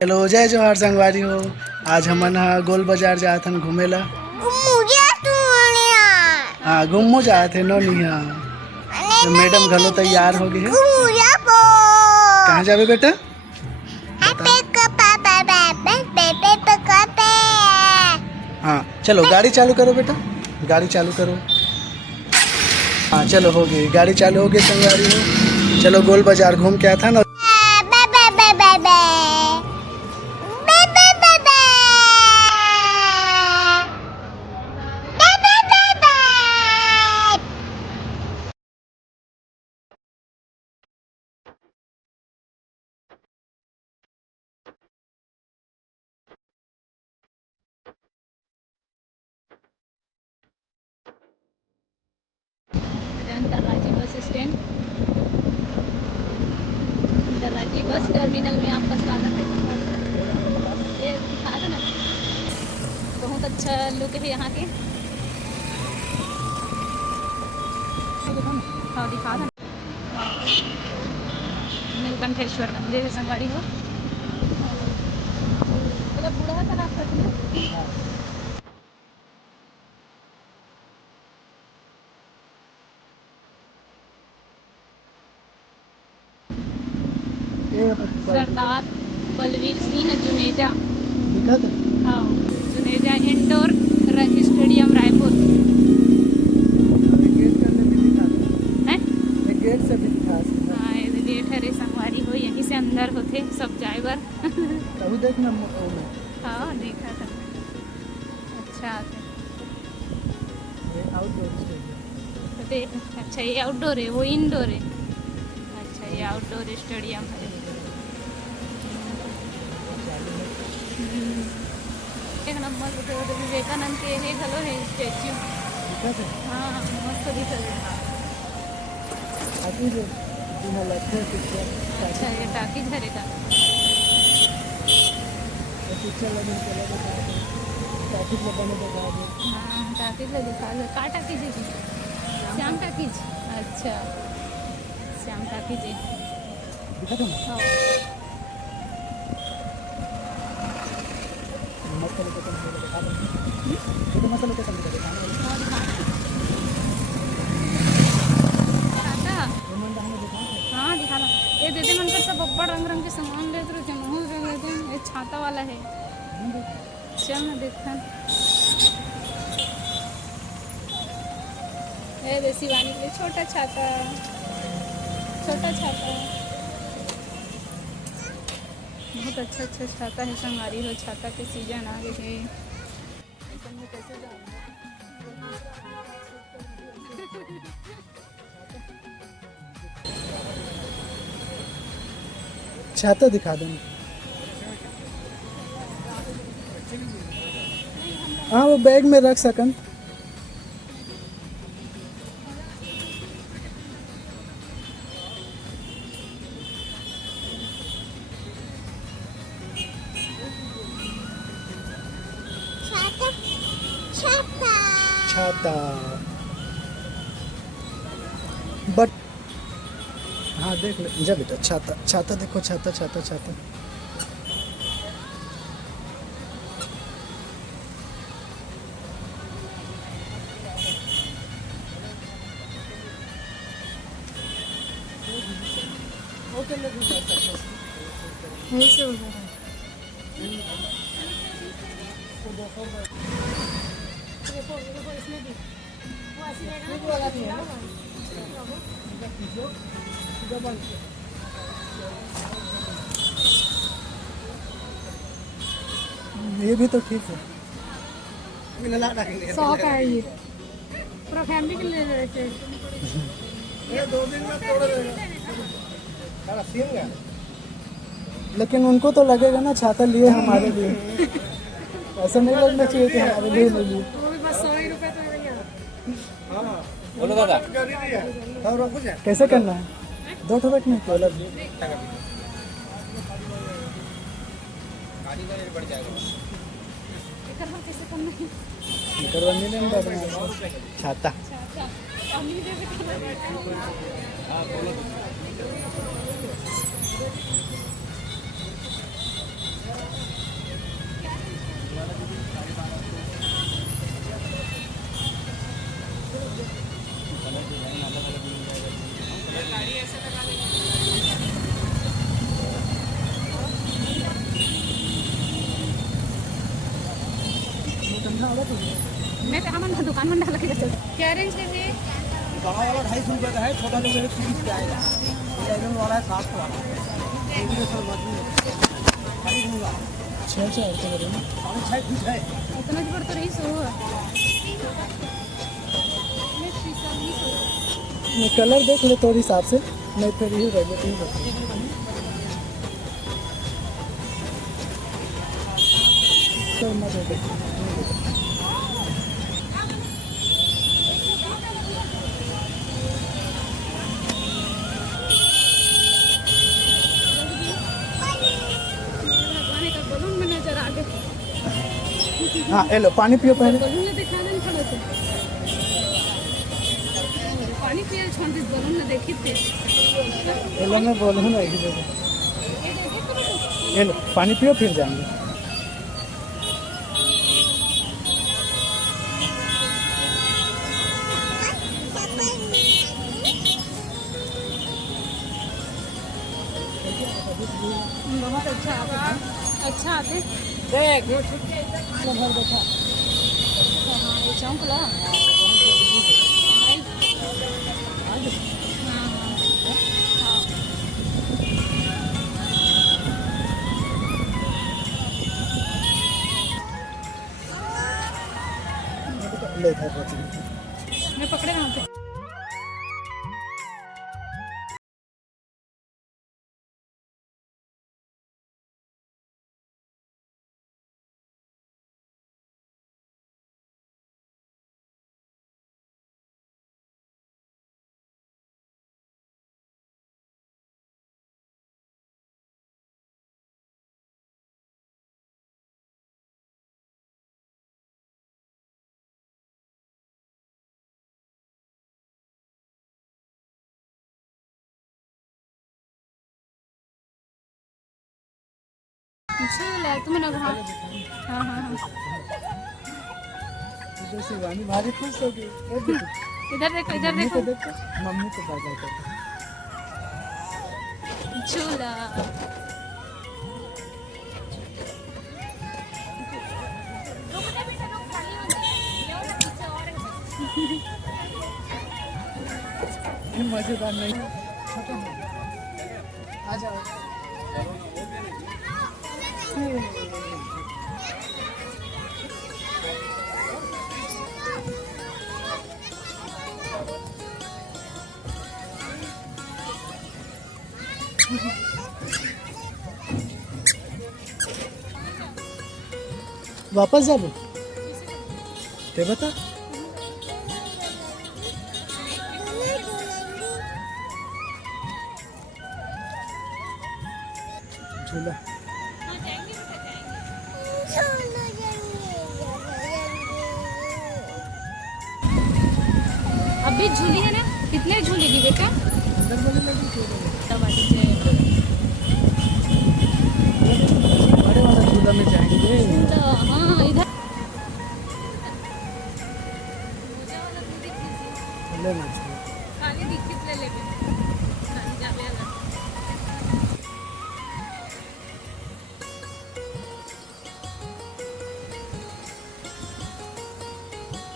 Hello जय जोहार संगवारी हो। आज हमन गोल बाजार जात हन घूमेला। हाँ घूमू जात है नो निहा। तो मैडम घलो तैयार हो गई है। कहाँ जाबे बेटा? हाँ चलो गाड़ी चालू करो बेटा, गाड़ी चालू करो। हाँ चलो हो गई, गाड़ी चालू हो गई संगवारी हो। चलो गोल बाजार घूम के आता ना। Darazi bus stand, Darazi bus terminal में आपका स्वागत है। ये दिखा दो ना, बहुत अच्छा लुक है यहाँ के। हाँ दिखा दो। नीलकंठेश्वर मंदिर है संगवारी हो। पूरा बूढ़ा का रास्ता है। सरदार बलवीर सिंह जुनेजा। हाँ जुनेजा इंडोर स्टेडियम रायपुर है। गेट से भी दिखा। हाँ ये गेट है रे संगवारी हो, यहीं से अंदर होते सब जाए बर। अभी देखना। हाँ देखा था, अच्छा है। अच्छा ये आउटडोर है, वो इंडोर है। अच्छा ये आउटडोर स्टेडियम है। एक नंबर विवेकानंद के है घलो है स्टैच्यू। हाँ मस्त दिख रहा है। अच्छा ये टाकीज है का। हाँ टाकीज दिखा दो। का टाकीज है? श्याम टाकीज। अच्छा श्याम टाकीज है। हाँ हाँ दिखा ला। ये दीदी मन कर सब बब्बड़ रंग रंग के सामान लेते रहते हैं, बहुत रंग लेते हैं। ये छाता वाला है, चल ना देखा। ये शिवानी के लिए छोटा छाता, छोटा छाता। बहुत अच्छा अच्छा छाता है संगवारी हो। छाता के सीजन आ गए है। छाता दिखा दो। हाँ वो बैग में रख सकन। छाता बट हाँ देख ले जा बेटा। छाता छाता देखो, छाता छाता छाता। ऐसे हो रहा है। ये भी तो ठीक है। 100 का है ये, पूरा फैमिली के लिए लेके। ये 2 दिन में तोड़ देगा। लेकिन उनको तो लगेगा ना छाता लिए हमारे लिए। ऐसा नहीं लगना चाहिए कि हमारे लिए नहीं लिए। वो भी बस 100 ही रुपए तो भैया। बोलो दादा कैसे करना है? 2 ठो बैठने को अलग। छाता मैं तो हम दुकान में डाल के चल क्या रेंज है ये बड़ा वाला 250 रुपये का है, छोटा जो 130 का आएगा। डायमंड वाला है 700 वाला। ये भी सर मजबूत है। खाली दूंगा। 6 और क्या करें? 6 फीट है। इतना बड़ा तो रही सो मैं शीशा नहीं सो मैं कलर देख ले तो हिसाब से मैं फिर यही रह गई थी। चल मैं दे दे। भगवान का बलून में नजर आ गए हाँ ये लो पानी पियो पहले। बलून ले दिखा दें खड़े से पानी पिए छोड़ दे बलून में देखी थे ये लो मैं बोलूँ ना यही दे दो। ये लो पानी पियो फिर जाएंगे। बहुत अच्छा अच्छा आते देख घर देखा हाँ ये चौंक ला ले था मैं पकड़े कहाँ पे झूला तुमने कहा हाँ हाँ हाँ इधर से वानी भारी खुश हो गई। इधर देखो इधर मम्मी देखो को देखो मम्मी को बाय बाय करो। झूला ये मजेदार नहीं खत्म हो आ जाओ। वापस जाबो ते बता झूला अभी झूली है ना कितने झूलेगी बेटा अंदर बोले लगी तब आती है